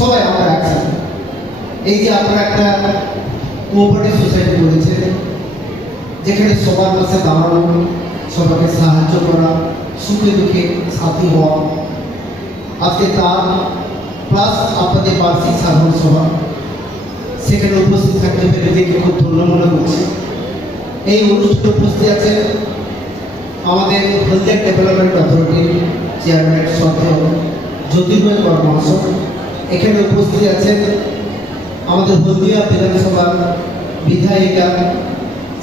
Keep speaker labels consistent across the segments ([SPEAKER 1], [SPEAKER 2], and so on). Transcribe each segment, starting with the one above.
[SPEAKER 1] সবাই আমরা একসাথে এই যে আপনারা একটা কোঅপারেটিভ সোসাইটি করেছে, যেখানে সবার পাশে দাঁড়ানো, সবাইকে সাহায্য করা, সুখে দুঃখে সাথী হওয়া। আজকে তার প্লাস আপনাদের বার্ষিক সাধারণ সভা। সেখানে উপস্থিত থাকতে পেরে দেখে খুব ধন্য মনে করছি। এই অনুষ্ঠানে উপস্থিত আছেন আমাদের হলদিয়া ডেভেলপমেন্ট অথরিটির চেয়ারম্যান শ্রদ্ধেয় জ্যোতির্ময় কর মহাশয় এখানে উপস্থিত আছেন আমাদের হলদিয়া বিধানসভার বিধায়িকা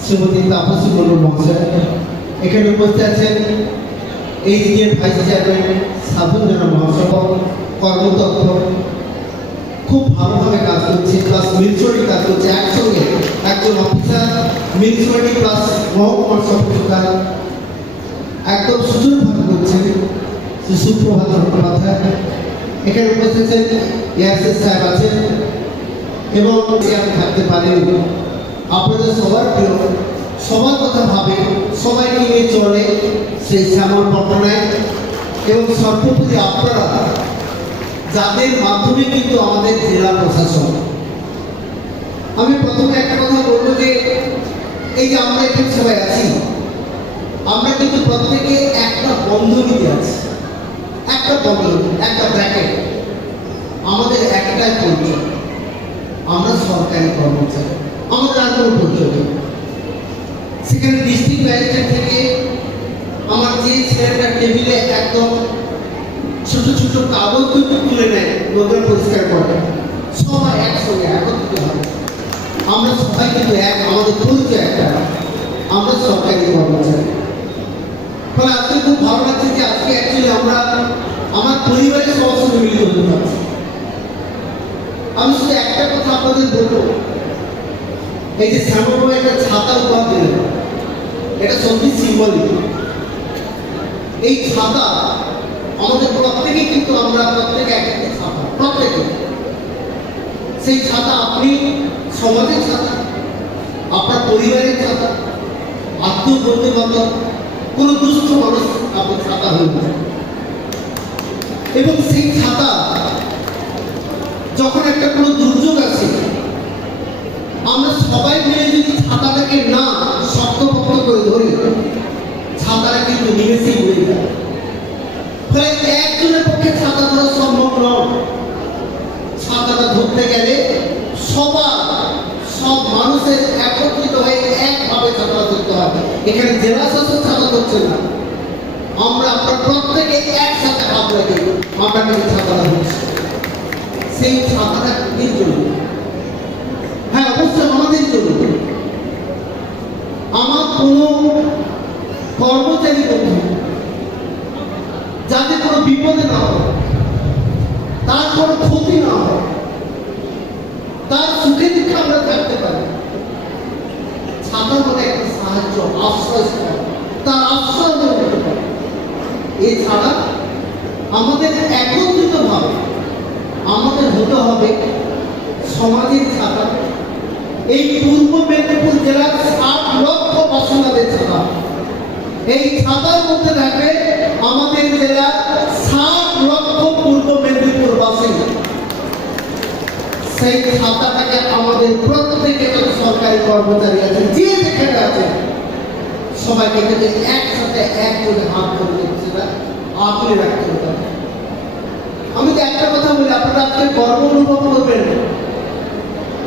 [SPEAKER 1] শ্রীমতী তাপসী মন্ডল মহাশয়। এখানে উপস্থিত আছেন এই দিনের ভাইস চেয়ারম্যান সাধু জানা মহাশয় কর্মদক্ষ। খুব ভালোভাবে কাজ করছে প্লাস মিউচুয়ালি কাজ করছে একসঙ্গে। একজন অফিসার মিউচুয়ালি প্লাস মহকুমার সম্পর্কার একদম সুযোগভাবে করছেন। শ্রী সুপ্রভাত চট্টোপাধ্যায় এখানে উপস্থিত ইয়াসির সাহেব আছেন এবং আমি থাকতে পারেন আপনাদের সবার প্রিয়, সবার কথা ভাবে সবাইকে নিয়ে চলে সেই শ্যামল পট্টনায়ক এবং সর্বোপরি আপনারা, যাদের মাধ্যমে কিন্তু আমাদের জেলা প্রশাসন। আমি প্রথমে একটা কথা বলব যে, এই যে আমরা এখানে সবাই আছি, আমরা কিন্তু প্রত্যেকে একটা বন্ধনীতে আছি। একটা বন্ধনী একটা ব্র্যাকেট আমাদের একটাই পরিচয়। আমরা সরকারি কর্মচারী। আমাদের আর কোনো পরিচয় নেই। সেখানে ডিস্ট্রিক্ট ম্যাজিস্ট্রেট থেকে আমার যে ছেলেটা টেবিলে একদম ছোট ছোট কাগজ কিন্তু তুলে নেয় নোবেল পরিষ্কার করে। সবাই একসঙ্গে একত্রিত হবে আমরা সবাই কিন্তু এক, আমাদের পরিচয় একটা। আমরা সরকারি কর্মচারী। ফলে আজকে খুব ভালো লাগছে যে আজকে অ্যাকচুয়ালি আমরা আমার পরিবারের সবার সঙ্গে মিলিত হতে পারছি আমি শুধু একটা কথা আপনাদের বলব। এই যে শ্যামবাবু একটা ছাতা উপহার দিলেন, এটা সত্যি সিম্বলিক এই ছাতা আমাদের প্রত্যেকে কিন্তু আমরা প্রত্যেকে এক একটা ছাতা প্রত্যেকে। সেই ছাতা আপনি সমাজের ছাতা, আপনার পরিবারের ছাতা আত্মীয় বলতে বান্ধব কোনো দুস্থ মানুষ আপনার ছাতা হয়ে এবং সেই ছাতা যখন একটা কোনো দুর্যোগ আছে আমরা সবাই মিলে যদি ছাতাটাকে না শক্তপোক্ত করে ধরি ছাতাটা কিন্তু নিমেষেই উড়ে যায় ফলে একজনের পক্ষে ছাতা ধরা সম্ভব নয় ছাতাটা ধরতে গেলে সবার সব মানুষের একত্রিত হয়ে একভাবে ছাতা ধরতে হবে এখানে জেলা শাসক ছাতা ধরছে না আমরা আমরা প্রত্যেকে একসাথে হাত রেখে আমরা কিন্তু ছাতাটা ধরছি সেই ছাতাটা কিসের জন্য হ্যাঁ অবশ্যই আমাদের জন্য আমার কোনো কর্মচারী বন্ধু যাতে কোনো বিপদে না হয় তার কোনো ক্ষতি না হয় তার সুখে দুঃখে আমরা থাকতে পারি ছাতার মধ্যে একটা সাহায্য আশ্রয় স্থল, তার আশ্রয় আমরা নিতে পারি এছাড়া আমাদের একত্রিত ভাবে আমাদের হতে হবে সমাজের ছাতা এই পূর্ব মেদিনীপুর জেলার ষাট লক্ষ বাসিন্দাদের ছাতা এই ছাতার মধ্যে থাকবে আমাদের জেলার ষাট লক্ষ পূর্ব মেদিনীপুর বাসী সেই ছাতাটাকে আমাদের প্রত্যেকে যত সরকারি কর্মচারী আছে যে যেখানে আছে সবাইকে কিন্তু একসাথে এক করে হাত ধরে সেটা আঁকড়ে রাখতে হবে। আমি তো একটা কথা বলি, আপনারা আজকে গর্ব অনুভব করবেন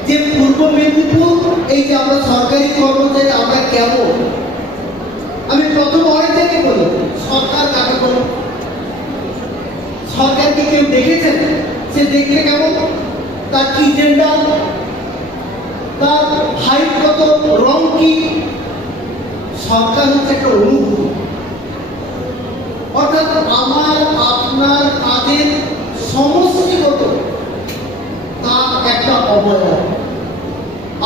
[SPEAKER 1] যে পূর্ব মেদিনীপুর, এই যে আমরা সরকারি কর্মচারী, আমরা কেমন? আমি প্রথম অনেক থেকে বলি, সরকার কাকে বলো? সরকারকে কেউ দেখেছেন? সে দেখতে কেমন? তার কি জেন্ডার তার হাইট কত? রং কি? সরকার হচ্ছে একটা অনুভূতি অর্থাৎ আমার, আপনার কাজের সমষ্টিগত তার একটা অবয়ব।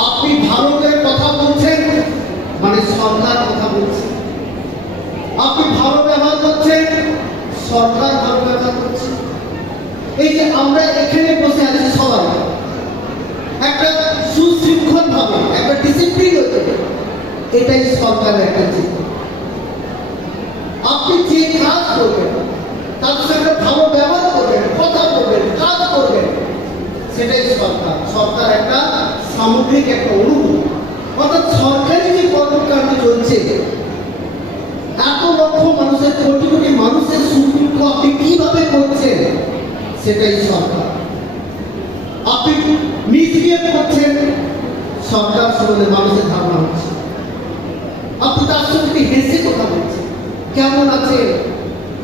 [SPEAKER 1] আপনি ভালো করে কথা বলছেন মানে সরকার কথা বলছে আপনি ভালো ব্যবহার করছেন, সরকার ভালো ব্যবহার করছে। এই যে আমরা এখানে বসে আছি সবাই, একটা সুশৃঙ্খল ভাবে একটা ডিসিপ্লিন হতে এটাই সরকারের একটা চিন্তা আপনি যে কাজ করবেন, তার সঙ্গে ভালো ব্যবহার করবেন, কথা বলবেন, কাজ করবেন, সেটাই সরকার। সরকার একটা সামগ্রিক একটা অনুভূতি। অর্থাৎ সরকারি যে কর্মকাণ্ড চলছে, এত লক্ষ মানুষের, কোটি কোটি মানুষের সুবিধা আপনি কীভাবে করছেন, সেটাই সরকার। আপনি মিসবিহেভ করছেন, সরকার সম্বন্ধে মানুষের ধারণা হচ্ছে আপনি তার সঙ্গে হেসে কথা বলছেন কেমন আছে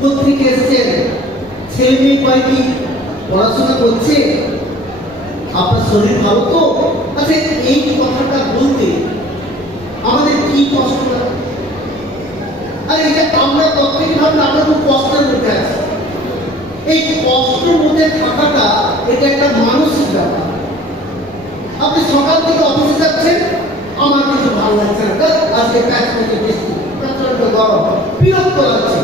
[SPEAKER 1] কোথেকে এসছেন? ছেলে মেয়ে কয়েকটি পড়াশোনা করছে? আপনার শরীর ভালো তো? আচ্ছা এই কথাটা বলতে আমাদের কি কষ্ট আর, এটা আমরা প্রত্যেকে ভাবলে আমরা খুব কষ্টের মধ্যে আছি। এই কষ্টের মধ্যে থাকাটা এটা একটা মানসিক ব্যাপার। আপনি সকাল থেকে অফিসে যাচ্ছেন, আমার কিছু ভালো লাগছে না। আজকে প্যাচ থেকে বৃষ্টি প্রচণ্ড গরম। বিরক্ত লাগছে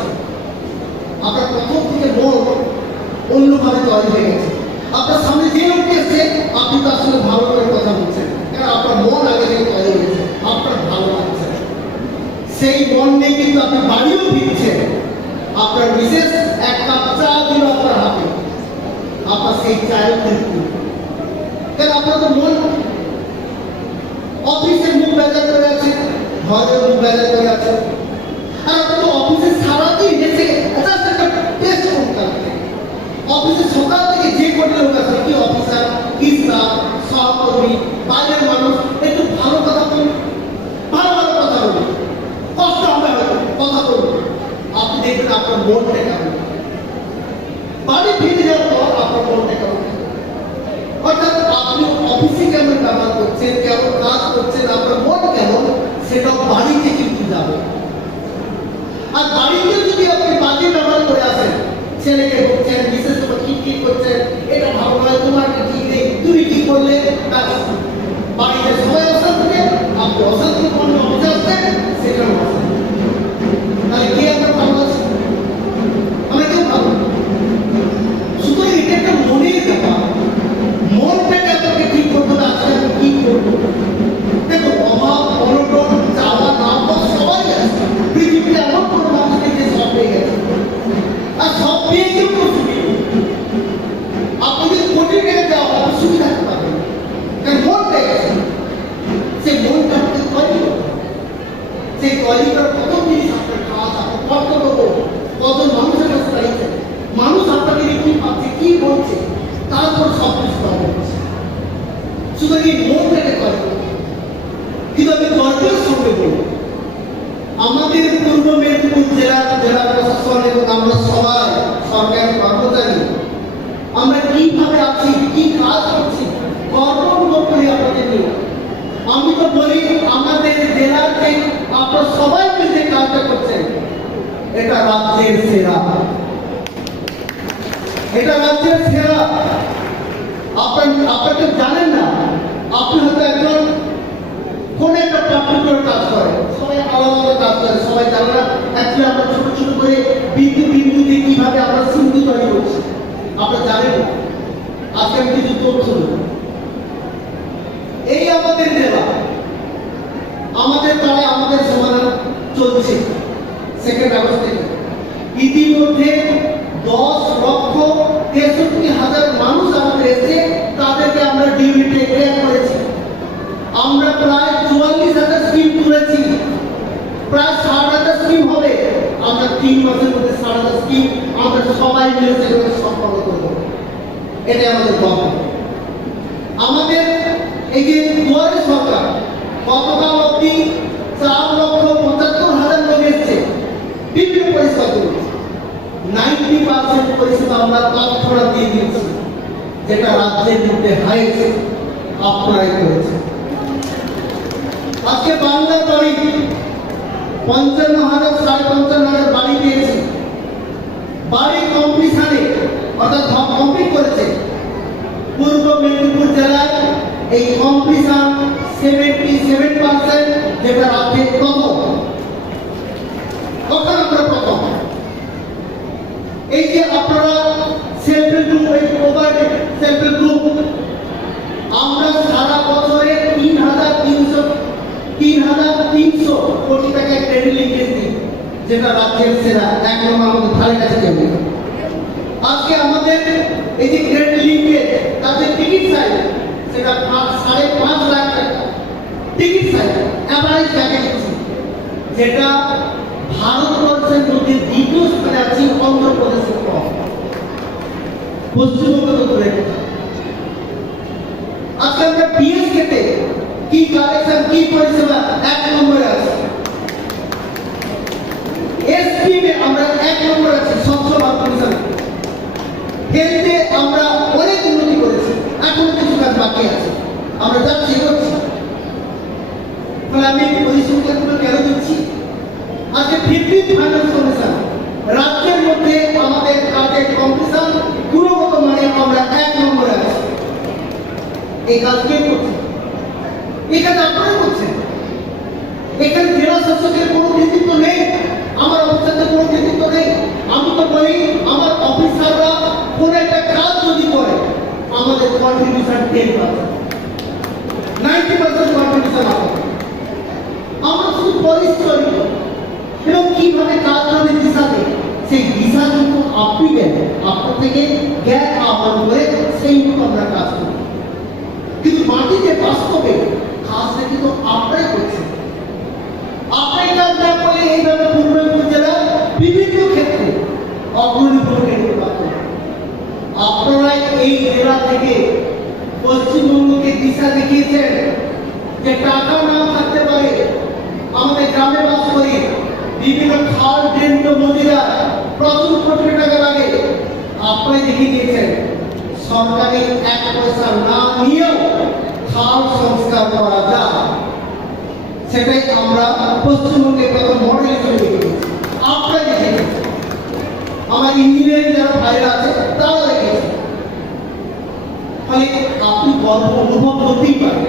[SPEAKER 1] আপনার প্রথম থেকে মন অন্যভাবে তৈরি হয়ে গেছে। আপনার সামনে যে লোকটি এসছে, আপনি তার সঙ্গে ভালো করে কথা বলছেন। কারণ আপনার মন আগে থেকে তৈরি হয়ে গেছে আপনার ভালো লাগছে। সেই মন নিয়ে কিন্তু আপনি বাড়িও ফিরছেন। আপনার বিশেষ এক কাপ চা দিল আপনার হাতে। আপনার সেই চায়ের তৃপ্তি কেন? আপনার তো মন অফিসে মুখ বেজার করে আছে ঘরে মুখ বেজার করে আছে। আর আপনি তো অফিসে সারাদিন এসে জাস্ট একটা টেস্ট করতে হবে অফিসে সকাল থেকে যে কটি লোক আছে, কি অফিসার, কি স্টাফ, সহকর্মী, বাইরের মানুষ, একটু ভালো কথা বলুন। ভালো ভালো কথা বলুন। কষ্ট হবে হয়তো কথা বলুন আপনি দেখবেন আপনার মনটা কেমন। বাড়ি ফিরে যাওয়ার পর আপনার মনটা কেমন? অর্থাৎ আপনি অফিসে কেমন ব্যবহার করছেন, কেমন কাজ করছেন, আপনার মন কেমন সেটা বাড়িতে কিন্তু যাবে। আর বাড়িতে যদি আপনি বাজে ব্যবহার করে আসেন, ছেলেকে ঠিক করছেন? এটা ভালো নয় তোমার ঠিক নেই? তুমি কি করলে। বাড়িতে সবাই অশান্তি আপনি অশান্তি কোনো অফিসে আসছেন সেখানে অশান্তি তাহলে কে আপনার ভালো আছে আমরা কেউ ভালো না। সুতরাং এটা একটা মনের ব্যাপার মনটাকে আপনাকে ঠিক করতে হবে আজকে আমি কি করব দেখো অভাব অনটন চাওয়া না পাওয়া সবাই আছে পৃথিবীতে এমন কোনো মানুষ নেই যে সব পেয়ে গেছে আর সব পেয়ে কেউ কোনো সুখী নেই। আপনি যদি কোটি টাকা দেওয়া আপনি সুখী থাকতে পারবেন না। কারণ মন পেয়ে গেছে সেই মনটা আপনাকে তৈরি করতে হবে। সেই তৈরি করার কত জিনিস আপনার কাজ আপনার কর্তব্য করুন। কজন মানুষের কাছে দাঁড়িয়েছেন মানুষ আপনাকে নিয়ে কি ভাবছে কি বলছে তারপর সব কিছু করা হচ্ছে এই মনটাকে কিন্তু আমি গর্বের সঙ্গে বলব। আমাদের পূর্ব মেদিনীপুর জেলার জেলা প্রশাসন এবং আমরা সবাই সরকারি কর্মচারী। আমরা কীভাবে আছি, কি কাজ করছি অনুভব করি আপনাদের আমি তো বলি, আমাদের জেলার যে আপনারা সবাই মিলে কাজটা করছেন। এটা রাজ্যের সেরা। এটা রাজ্যের সেরা। আপনার আপনাকে জানেন আপনি হয়তো একজন কোন একটা পার্টিকুলার কাজ করে সবাই আলাদা আলাদা কাজ করে, সবাই জানে না অ্যাকচুয়ালি আমরা ছোট ছোট করে বিন্দু বিন্দু কীভাবে আমরা সিন্ধু তৈরি করছি। আমরা জানেন আজকে আমি কিছু তথ্য দেবো এই আমাদের জেলা আমাদের দ্বারা আমাদের সমাধান চলছে সেকেন্ড আগস্ট থেকে ইতিমধ্যে দশ লক্ষ তেষট্টি হাজার মানুষ আমাদের এসে তাদেরকে আমরা ডিউটিতে ক্লিয়ার করেছি আমরা প্রায় চুয়াল্লিশ হাজার স্কিম তুলেছি প্রায় ষাট হাজার স্কিম হবে আমরা তিন মাসের মধ্যে ষাট হাজার স্কিম আমরা সবাই মিলে সেগুলো সম্পন্ন করব এটাই আমাদের গল্প আমাদের এই যে দুয়ারে সরকার গতকাল অব্দি চার লোক এসছে। বিভিন্ন পরিষেবা করেছে নাইনটি পার্সেন্ট পরিষেবা আমরা পঞ্চান্ন হাজার সাড়ে পঞ্চান্ন হাজার বাড়ি পেয়েছে। বাড়ি কম্পিটিশনে অর্থাৎ কমপ্লিট করেছে। পূর্ব মেদিনীপুর জেলায় এই কম্পিটিশন সেভেন্টি সেভেন পার্সেন্ট যেটা রাজ্যে প্রথম। কখন আমরা প্রথম। এই যে আপনারা সেলফ এই কোঅপারেটিভ সেলফ গ্রুপ আমরা সারা বছরে তিন হাজার তিনশো, তিন হাজার তিনশো কোটি টাকায় ক্রেডিট লিঙ্কেজ দিই যেটা রাজ্যের সেরা, এক নম্বর আমাদের ধারে কাছে আজকে আমাদের এই যে ক্রেডিট লিঙ্কেজ তাদের টিকিট সাইজ যেটা পাঁচ, সাড়ে পাঁচ লাখ টাকা। টিকিট সাইজ যেটা ভারতবর্ষের মধ্যে দ্বিতীয় স্থানে আছে, অন্ধ্রপ্রদেশের কম পশ্চিমবঙ্গ তো দূরে। আজকে আমরা কি কালেকশন, কি পরিষেবা এক নম্বরে আছে এসপিতে আমরা এক নম্বর আছি স্বচ্ছ ভারত মিশন হেলথে আমরা অনেক উন্নতি করেছি এখন কিছু কাজ বাকি আছে আমরা যাচ্ছি করছি ফলে আমি ওই সংখ্যাগুলো কেন দিচ্ছি আজকে ফিফটিন ফাইন্যান্স কমিশন রাজ্যের মধ্যে আমাদের কাজের কম্পিটিশন গুণগত মানে আমরা এক নম্বরে আছি এই কাজ কে করছে এই কাজ আপনারা করছেন এখানে জেলা শাসকের কোনো কৃতিত্ব নেই আমার অফিসারদের কোনো কৃতিত্ব নেই আমি তো বলি আমার অফিসাররা কোন একটা কাজ যদি করে আমাদের contribution ten percent ninety percent contribution আমাদের আমরা শুধু পরিশ্রম এবং কীভাবে কাজ করবে দিশাতে সেই দিশা কিন্তু আপনি দেন আপনার থেকে জ্ঞান আহ্বান করে সেই মতো আমরা কাজ করি। কিন্তু মাটিতে বাস্তবে কাজটা কিন্তু আপনারাই করছেন আপনার কাজ না করলে এইভাবে পূর্ণপুর জেলা বিভিন্ন ক্ষেত্রে অগ্রণী ভূমিকা আপনারা এই জেলা থেকে পশ্চিমবঙ্গকে দিশা দেখিয়েছেন যে টাকা না থাকতে পারে আমাদের গ্রামে বাস করি বিভিন্ন খাল ড্রেন মজুরা প্রচুর কোটি টাকা লাগে। আপনারাই দেখিয়ে দিয়েছেন, সরকারি এক পয়সা না নিয়েও খাল সংস্কার করা যায়। সেটাই আমরা পশ্চিমবঙ্গে কত মডেল হিসেবে দেখেছি আপনারা দেখেছেন আমার ইঞ্জিনিয়ারিং যারা ভাইরা আছে তারা দেখেছে। ফলে আপনি গর্ব অনুভব করতেই পারেন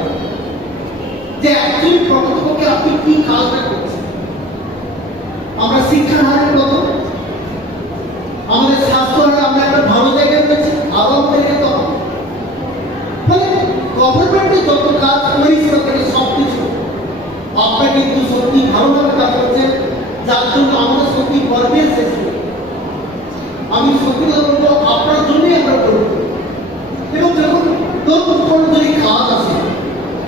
[SPEAKER 1] যে অ্যাকচুয়ালি প্রকৃতপক্ষে আপনি কি কাজটা করছেন। আমরা শিক্ষার হারে কত? আমাদের স্বাস্থ্য হারে আমরা একটা ভালো জায়গায় রয়েছি, আরও আমাদেরকে তো ফলে গভর্নমেন্টের যত কাজ পরিষেবা থেকে সব কিছু আপনারা কিন্তু সত্যি ভালোভাবে কাজ করছেন যার জন্য আমরা সত্যি গর্বের। আমি কথা আপনার জন্যই আমরা করব। এবং যখন ধরুন যদি কাজ আছে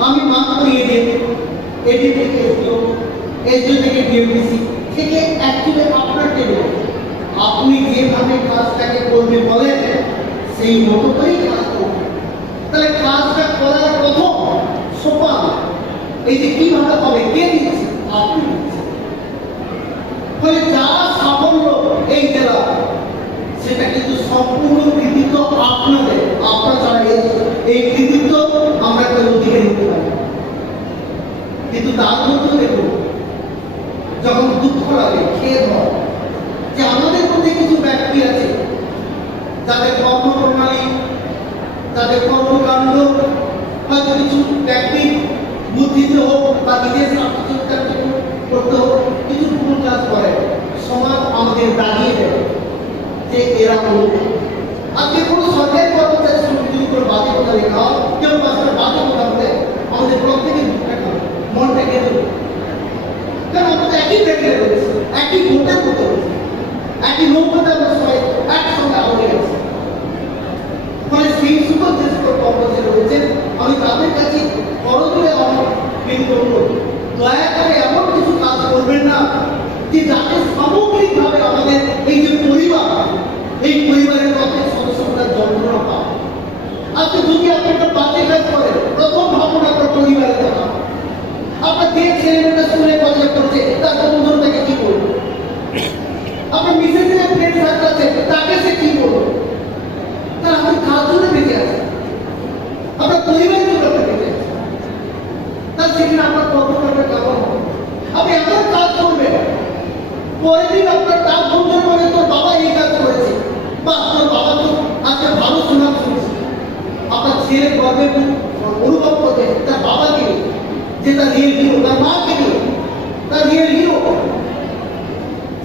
[SPEAKER 1] আমি করিয়ে দিই এডি থেকে এসডিও থেকে ডিএমডিসি থেকে অ্যাকচুয়ালি আপনার টেবিল আপনি যেভাবে কাজটাকে করবে বলেন, সেই মতো করেই কাজ করবেন তাহলে কাজটা করার প্রথম সোপান, এই যে কীভাবে হবে কে দিচ্ছে আপনি ফলে যা সাফল্য এই জেলা সেটা কিন্তু সম্পূর্ণ কৃতিত্ব আপনাদের আপনারা যারা এই এই কৃতিত্ব আমরা কেউ দিকে নিতে পারি কিন্তু তার মধ্যে দেখুন যখন দুঃখ লাগে খেয়ে হয় যে আমাদের মধ্যে কিছু ব্যক্তি আছে যাদের কর্মপ্রণালী তাদের কর্মকাণ্ড হয়তো কিছু ব্যক্তি বুদ্ধিতে হোক বা নিজের স্বার্থচর্চার জন্য করতে হোক কিছু ভুল কাজ করে সমাজ আমাদের দাঁড়িয়ে দেয় এরা মূর্খ আজকে কোনো সরকারি কর্মচারী সঙ্গে যদি কোনো কথা লেখা হয়, কেউ বাজে কথা বলে আমাদের প্রত্যেকের মনটা কেঁদে কারণ আমাদের একই ব্যাংকে রয়েছে, একই ভোটের কোথাও একই নৌকাতে আমরা সবাই একসঙ্গে আগে গেছি ফলে সেই সুপার যে সকল কর্মচারী রয়েছেন আমি তাদের কাছে করজোরে আমার কিন্তু অনুরোধ দয়া করে এমন কিছু কাজ করবেন না যে যাতে সামগ্রিকভাবে আমাদের এই যে পরিবার এই পরিবারের প্রত্যেক সদস্যরা যন্ত্রণা পায় আজকে যদি আপনি একটা বাজে কাজ করেন প্রথম ভাবনা আপনার পরিবারের কথা আপনার যে ছেলেমেয়েটা স্কুলে কলেজে পড়ছে তার বন্ধুর তাকে কি বলব আপনার মিসেসের ফ্রেন্ড সার্কেল আছে তাকে সে কি বলব তাহলে আপনি কার জন্য বেঁচে আছেন আপনার পরিবারের জন্য আপনি বেঁচে আছেন সেখানে আপনার হবে। আপনি এমন কাজ করবেন পরের দিন আপনার বলে তোর বাবা এই কাজ করেছে। বা বাবা তো আজকে ভালো সুনাম শুনছে। আপনার ছেলে গর্বে অনুভব করবে, তার বাবাকে যে তার রিয়েল হিরো, তার মাকে নিয়ে, তার রিয়েল হিরো।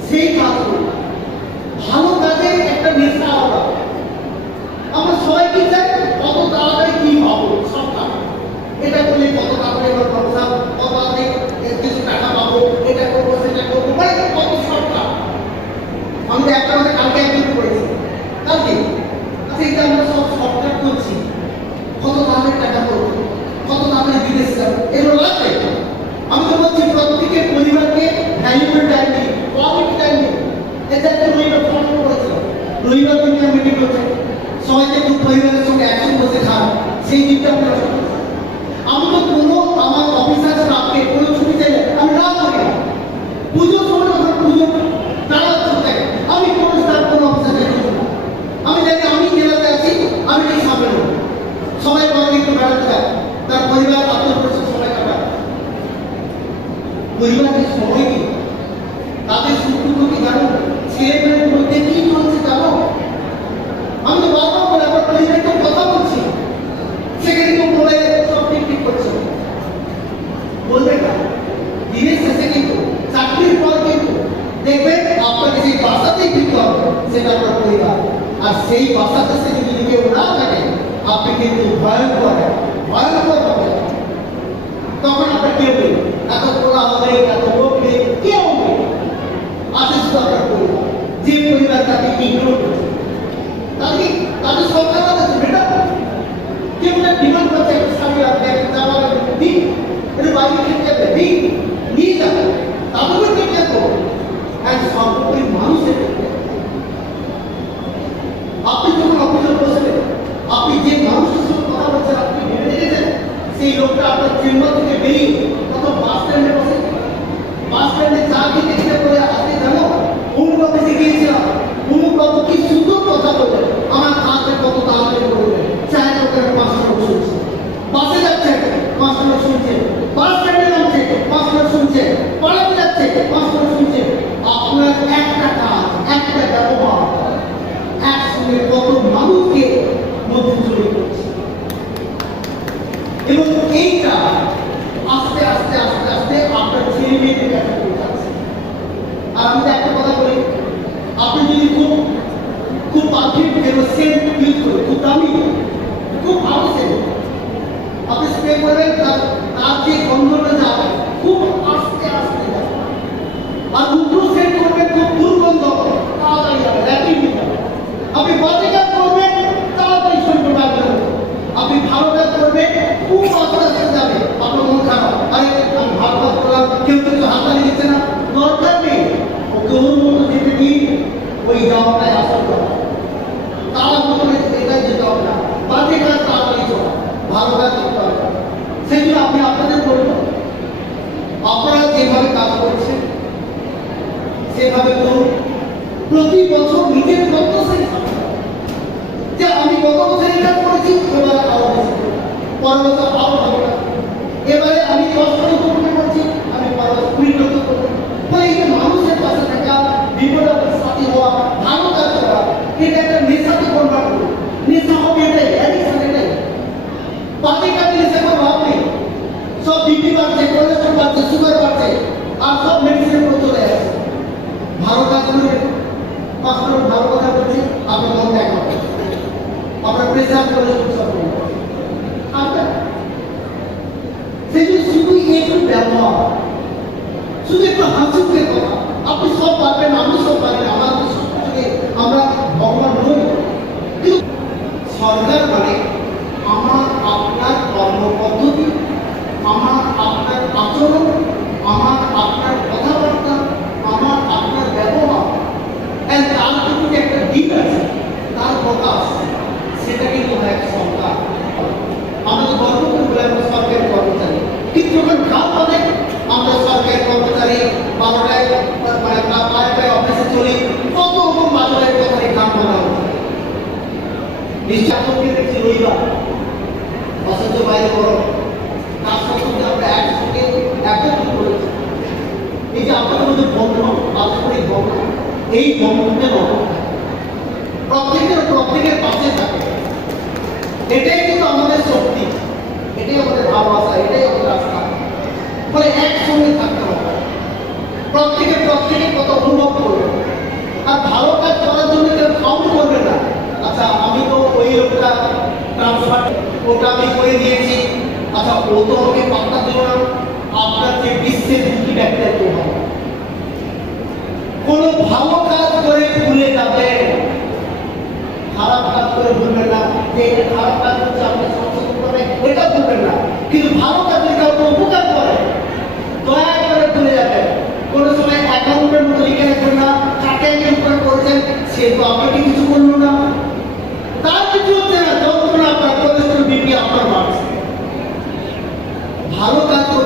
[SPEAKER 1] সেই কাজ ভালো কাজে একটা নেশা আমরা সবাই কি চাই? পরিবার তাদের উপরে সবাই কাটায় পরিবারকে সময় দিন তাদের সুখ দুঃখকে জানো ছেলে মেয়ের মধ্যে কি চলছে জানো আমি তো বারবার করে আমার পরিবারকে কথা বলছি সেখানে তো বলে সব ঠিক ঠিক করছে বলবে না দিনের শেষে কিন্তু চাকরির পর কিন্তু দেখবেন আপনাকে সেই বাসাতেই ফিরতে হবে সেটা আপনার পরিবার আর সেই বাসাতে সে যদি কেউ না থাকে আপনি কিন্তু ভয়ঙ্কর minutos hasta ভালো কাজ করতে পারবেন সেগুলো আপনি আপনাদের করবেন আপনারা যেভাবে কাজ করছেন সেভাবে After এই বন্ধুদের প্রত্যেকের প্রত্যেকের পাশে থাকে। এটাই কিন্তু আমাদের শক্তি। এটাই আমাদের ভালোবাসা, এটাই আমাদের আস্থা। ফলে একসঙ্গে থাকতে হবে। প্রত্যেকে প্রত্যেকে কত অনুভব করবে। আর ভালো কাজ করার জন্য কেউ কাউন্ট করবে না। আচ্ছা আমি তো ওই লোকটা ট্রান্সফার ওটা আমি করে দিয়েছি। আচ্ছা ও তো আমাকে পাত্তা দিল না। আপনার যে বিশ্বের দুটি ব্যাখ্যা কেউ হবে? কোন ভালো কাজ করে ভুলে যাবে। খারাপ কাজ করে ভুলবেন না। যে খারাপ কাজ হচ্ছে আপনার সংশোধন করবে এটা ভুলবেন না। কিন্তু ভালো কাজের কাউকে উপকার করে, দয়া করে ভুলে যাবেন। কোনো সময় অ্যাকাউন্টের মতো লিখে রাখবেন না, কাকে একজন উপকার করেছেন, সে তো আপনাকে কিছু বলল না। তার কিছু হচ্ছে না যতক্ষণ আপনার প্রতিষ্ঠান, বিপি আপনার মানুষ ভালো কাজ করে